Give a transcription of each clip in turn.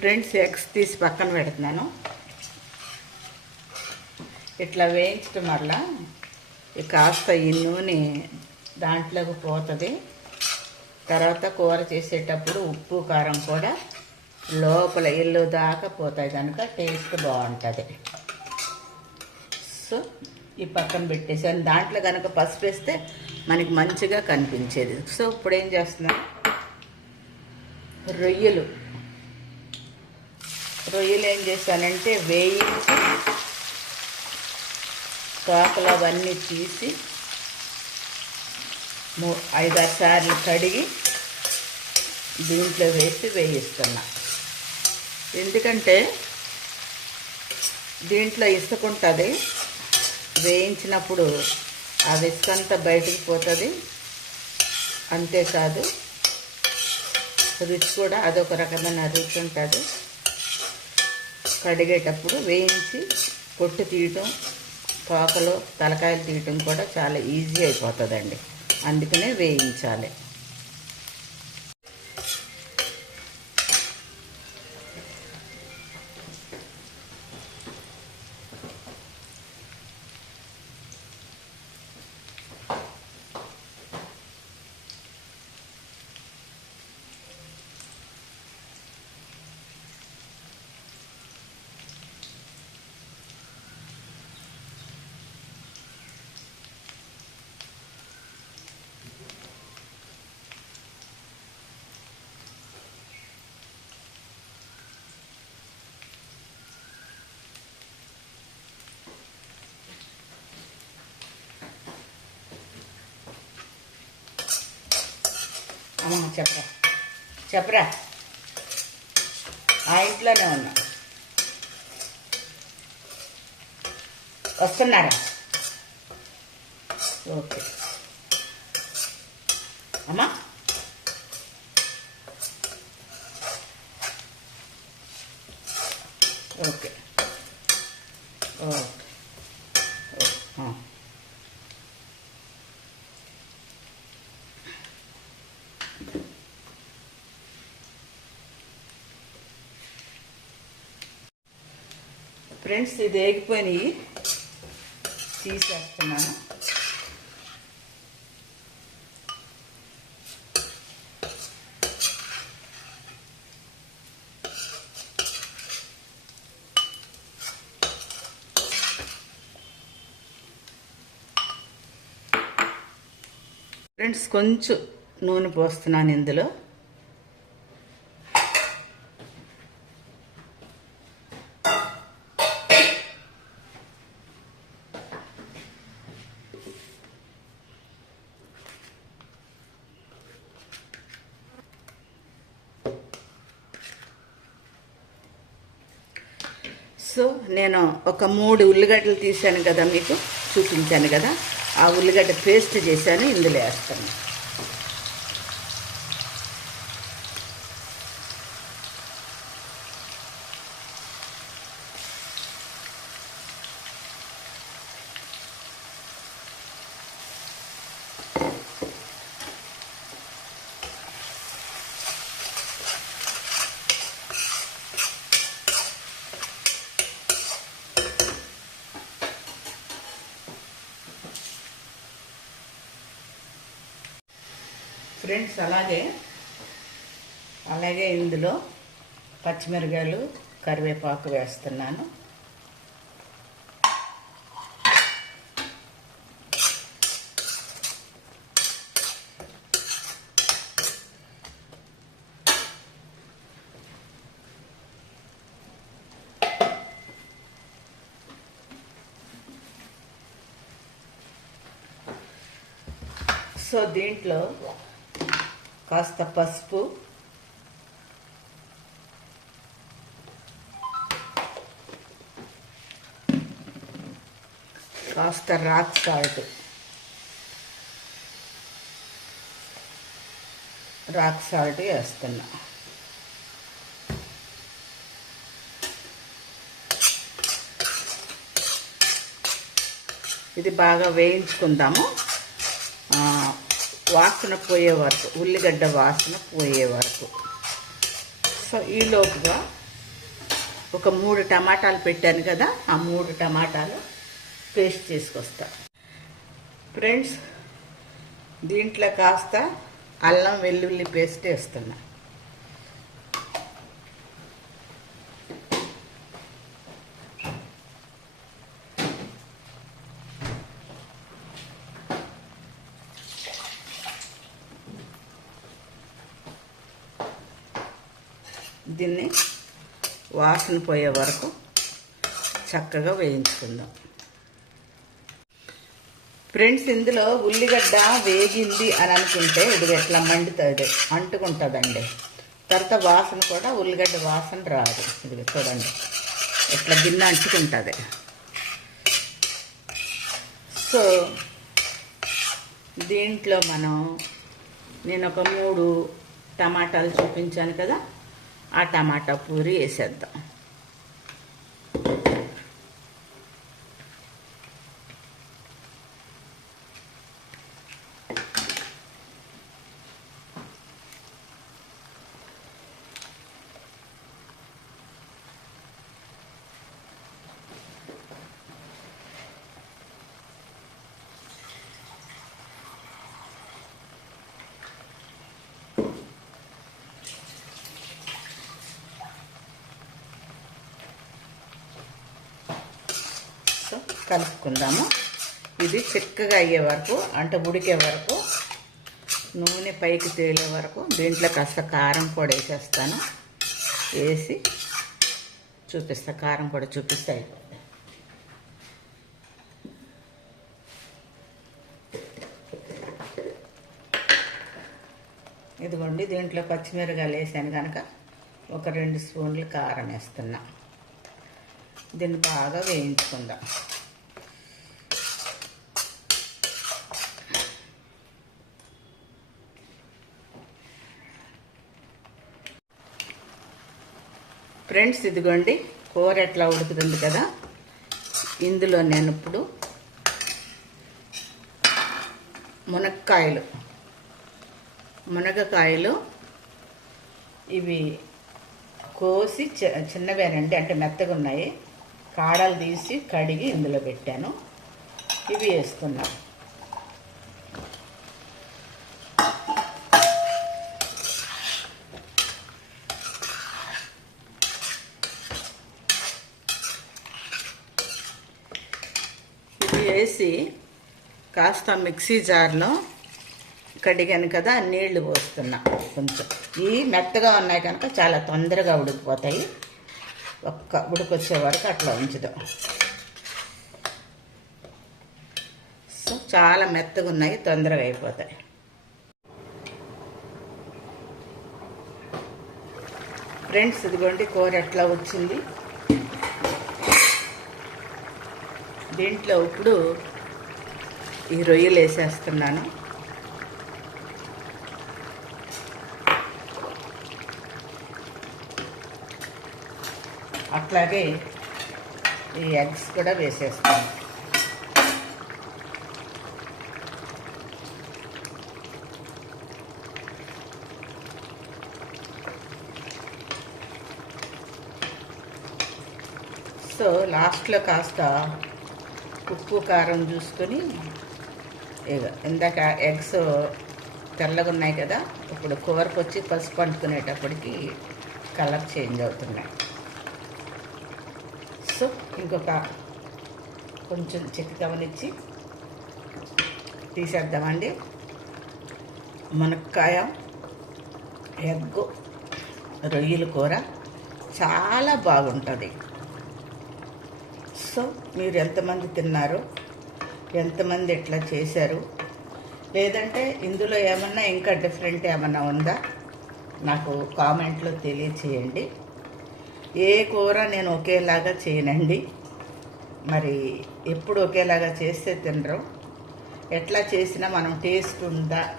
Friends eggs తీసి పక్కన పెడుతున్నాను. ఇట్లా వేయించడం వల్ల ఈ కాస్త ఈ నూనె దాంట్లోకి పోతుంది. తర్వాత కూర చేసేటప్పుడు ఉప్పు కారం కూడా లోపల ఇల్లు దాకా పోతాయి. కనుక టేస్ట్ బాగుంటుంది. సో ఈ పక్కన పెట్టేసాను దాంట్లో కనుక పసుపు వేస్తే మనకి మంచిగా కనిపించేది. సో ఇప్పుడు ఏం చేస్తున్నాను రొయ్యలు. రొయ్యలు ఏం చేశానంటే వేయించి తోకలు అవన్నీ తీసి మూ ఐదారు సార్లు కడిగి దీంట్లో వేసి వేయిస్తున్నా. ఎందుకంటే దీంట్లో ఇసుక ఉంటుంది వేయించినప్పుడు ఆ విసుకంతా బయటికి పోతుంది. అంతేకాదు రుచి కూడా అదొక రకమైన రుచి ఉంటుంది. కడిగేటప్పుడు వేయించి పొట్టు తీయటం తోకలో తలకాయలు తీయటం కూడా చాలా ఈజీ అయిపోతుందండి. అందుకనే వేయించాలి. చెప్పరా. చెప్పరా. ఆ ఇంట్లోనే ఉన్నా. వస్తున్నారా? ఓకే. అమ్మా. ఓకే. ఓకే ఆ. ఫ్రెండ్స్ ఇది ఏగిపోయినాయి తీసేస్తున్నాను. ఫ్రెండ్స్ కొంచెం నూనె పోస్తున్నాను ఇందులో. సో నేను ఒక మూడు ఉల్లిగడ్డలు తీశాను కదా మీకు చూపించాను కదా. ఆ ఉల్లిగడ్డ పేస్ట్ చేశాను ఇందులో వేస్తాను. ఫ్రెండ్స్ అలాగే అలాగే ఇందులో పచ్చిమిరకాయలు కరివేపాకు వేస్తున్నాను. సో దీంట్లో కాస్త పసుపు. కాస్త రాక్ సాల్ట్. రాక్ సాల్ట్ వేస్తున్నా. ఇది బాగా వేయించుకుందాము. వాసన పోయే వరకు ఉల్లిగడ్డ వాసన పోయే వరకు. సో ఈలోపుగా ఒక మూడు టమాటాలు పెట్టాను కదా ఆ మూడు టమాటాలు పేస్ట్ తీసుకొస్తా ఫ్రెండ్స్ దీంట్లో కాస్త అల్లం వెల్లుల్లి పేస్ట్ వేస్తున్నా. దీన్ని వాసన పోయే వరకు చక్కగా వేయించుకుందాం. ఫ్రెండ్స్ ఇందులో ఉల్లిగడ్డ వేగింది అని అనుకుంటే ఇది ఎట్లా మండుతుంది అంటుకుంటుందండి. తర్వాత వాసన కూడా ఉల్లిగడ్డ వాసన రాదు. ఇది చూడండి ఇట్లా గిన్నె అంటుకుంటుంది. సో దీంట్లో మనం నేను ఒక మూడు టమాటాలు చూపించాను కదా ఆ టమాటా పూరి వేసేద్దాం కలుపుకుందాము. ఇది చిక్కగా అయ్యే వరకు అంటే ఉడికే వరకు నూనె పైకి తేలే వరకు దీంట్లో కాస్త కారం పొడి వేసేస్తాను. వేసి చూపిస్తా కారం పొడి చూపిస్తే అయిపోతుంది ఇదిగోండి దీంట్లో పచ్చిమిరకాయలు వేసాను కనుక ఒక రెండు స్పూన్లు కారం వేస్తున్నా. దీన్ని బాగా వేయించుకుందాం. ఫ్రెండ్స్ ఇదిగోండి కూర ఎట్లా ఉడుకుతుంది కదా? ఇందులో నేను ఇప్పుడు మునక్కాయలు మునగకాయలు ఇవి కోసి చి- చిన్నవేనండి అంటే మెత్తగా ఉన్నాయి. కాడలు తీసి కడిగి ఇందులో పెట్టాను. ఇవి వేస్తున్నాను ఇవి వేసి కాస్త మిక్సీ జార్లో కడిగాను కదా నీళ్ళు పోస్తున్నా. కొంచెం. ఇవి మెత్తగా ఉన్నాయి కనుక చాలా తొందరగా ఉడికిపోతాయి. ఒక్క ఉడికొచ్చే వరకు అట్లా ఉంచుదాం. సో చాలా మెత్తగా ఉన్నాయి తొందరగా అయిపోతాయి. ఫ్రెండ్స్ ఇదిగోండి కూర ఎట్లా వచ్చింది? దీంట్లో ఇప్పుడు ఈ రొయ్యలు వేసేస్తున్నాను. అట్లాగే ఈ ఎగ్స్ కూడా వేసేస్తాను. సో లాస్ట్లో కాస్త ఉప్పు కారం చూసుకొని ఇందాక ఎగ్స్ తెల్లగా ఉన్నాయి కదా ఇప్పుడు కూరకు వచ్చి పసుపు అంటుకునేటప్పటికి కలర్ చేంజ్ అవుతున్నాయి. సో ఇంకొక కొంచెం చిక్కవనిచ్చి తీసేద్దామండి. మునక్కాయ ఎగ్ రొయ్యల కూర చాలా బాగుంటుంది. సో మీరు ఎంతమంది తిన్నారు? ఎంతమంది ఎట్లా చేశారు? లేదంటే ఇందులో ఏమన్నా ఇంకా డిఫరెంట్ ఏమన్నా ఉందా? నాకు కామెంట్లో తెలియచేయండి. ఏ కూర నేను ఒకేలాగా చేయనండి. మరి ఎప్పుడు ఒకేలాగా చేస్తే తినరు. ఎట్లా చేసినా మనం టేస్ట్ ఉందా?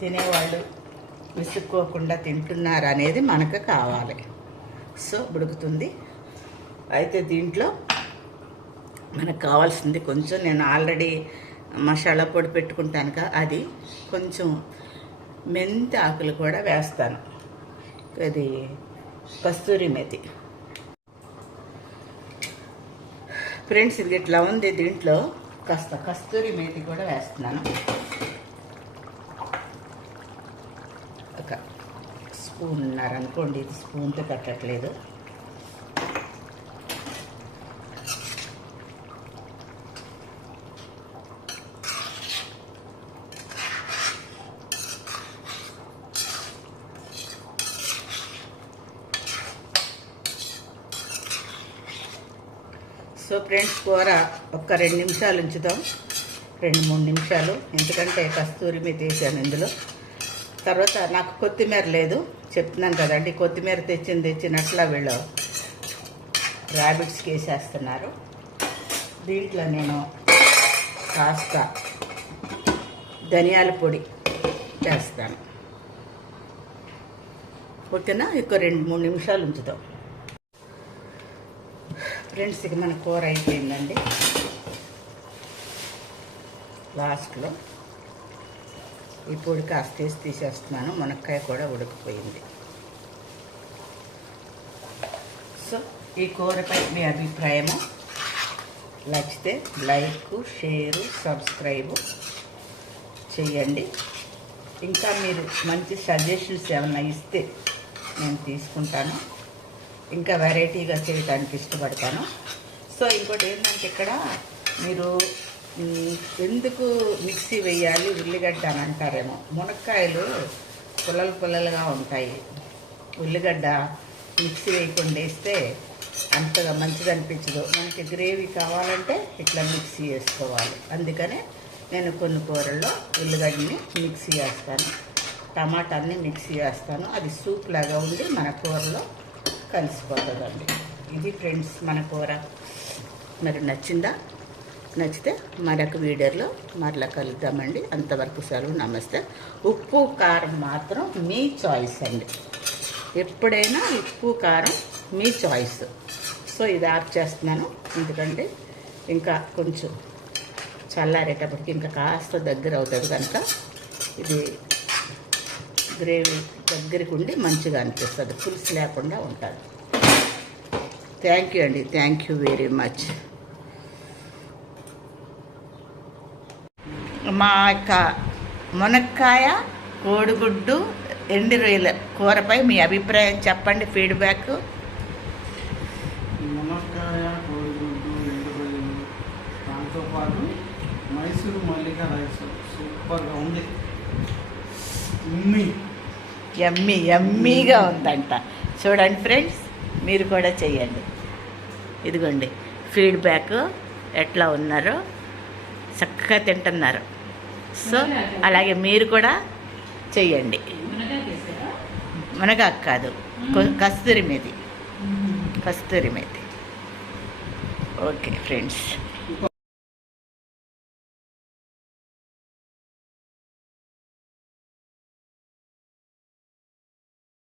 తినేవాళ్ళు విసుక్కోకుండా తింటున్నారా అనేది మనకు కావాలి. సో ఉడుకుతుంది. అయితే దీంట్లో మనకు కావాల్సింది కొంచెం నేను ఆల్రెడీ మసాలా పొడి పెట్టుకుంటాను కదా అది కొంచెం మెంతి ఆకులు కూడా వేస్తాను. అది కస్తూరి మెతి. ఫ్రెండ్స్ ఇది ఇట్లా ఉంది దీంట్లో. కాస్త కస్తూరి మేతి కూడా వేస్తున్నాను. ఒక స్పూన్ ఉన్నారు అనుకోండి ఇది స్పూన్తో కట్టట్లేదు సో ఫ్రెండ్స్ కూర ఒక్క రెండు నిమిషాలు ఉంచుదాం. రెండు మూడు నిమిషాలు. ఎందుకంటే కస్తూరి మీద వేసాను ఇందులో. తర్వాత నాకు కొత్తిమీర లేదు. చెప్తున్నాను కదండి కొత్తిమీర తెచ్చింది తెచ్చినట్లా వీళ్ళు ర్యాబిట్స్కి వేసేస్తున్నారు. దీంట్లో నేను కాస్త ధనియాల పొడి చేస్తాను ఓకేనా? ఇంకో రెండు మూడు నిమిషాలు ఉంచుతాం ఫ్రెండ్స్ ఇక మన కూర అయిపోయిందండి. లాస్ట్లో ఈ పొడి కాస్త వేసి తీసేస్తున్నాను. మునక్కాయ కూడా ఉడికిపోయింది. సో ఈ కూరపై మీ అభిప్రాయము? నచ్చితే లైక్ షేరు సబ్స్క్రైబు చెయ్యండి ఇంకా మీరు మంచి సజెషన్స్ ఏమైనా ఇస్తే నేను తీసుకుంటాను. ఇంకా వెరైటీగా చేయడానికి ఇష్టపడతాను. సో ఇంకోటి ఏంటంటే ఇక్కడ మీరు ఎందుకు మిక్సీ వేయాలి ఉల్లిగడ్డ అని అంటారేమో. మునక్కాయలు పుల్లలు పుల్లలుగా ఉంటాయి. ఉల్లిగడ్డ మిక్సీ వేయకుండా వేస్తే అంతగా మంచిది అనిపించదు. మనకి గ్రేవీ కావాలంటే ఇట్లా మిక్సీ వేసుకోవాలి. అందుకనే నేను కొన్ని కూరల్లో ఉల్లిగడ్డని మిక్సీ వేస్తాను. టమాటాన్ని మిక్సీ వేస్తాను. అది సూప్ లాగా ఉండి మన కూరలో కలిసిపోతుందండి. ఇది ఫ్రెండ్స్ మన కూర. మరి నచ్చిందా? నచ్చితే మరొక వీడియోలో మరలా కలుద్దామండి. అంతవరకు సెలవు నమస్తే. ఉప్పు కారం మాత్రం మీ చాయిస్ అండి. ఎప్పుడైనా ఉప్పు కారం మీ చాయిస్. సో ఇది ఆఫ్ చేస్తున్నాను. ఎందుకంటే ఇంకా కొంచెం చల్లారేటప్పటికి ఇంకా కాస్త దగ్గర అవుతుంది కనుక ఇది గ్రేవీ దగ్గరికి ఉండి మంచిగా అనిపిస్తుంది. పులుసు లేకుండా ఉంటుంది థ్యాంక్ యూ అండి. థ్యాంక్ యూ వెరీ మచ్ మా యొక్క మునక్కాయ కోడిగుడ్డు ఎండి రొయ్యల కూరపై మీ అభిప్రాయం చెప్పండి ఫీడ్బ్యాక్ మునక్కాయ కోడిగుడ్డు ఎండు రొయ్యలు దాంతోపాటు మైసూరు మల్లిక రైస్. సూపర్గా ఉంది. ఎమ్మి ఎమ్మీగా ఉందంట. చూడండి ఫ్రెండ్స్ మీరు కూడా చెయ్యండి ఇదిగోండి ఫీడ్బ్యాక్ ఎట్లా ఉన్నారో చక్కగా తింటున్నారు. సో అలాగే మీరు కూడా చెయ్యండి మునగాకు కాదు కస్తూరి మేది కస్తూరి మేది ఓకే ఫ్రెండ్స్.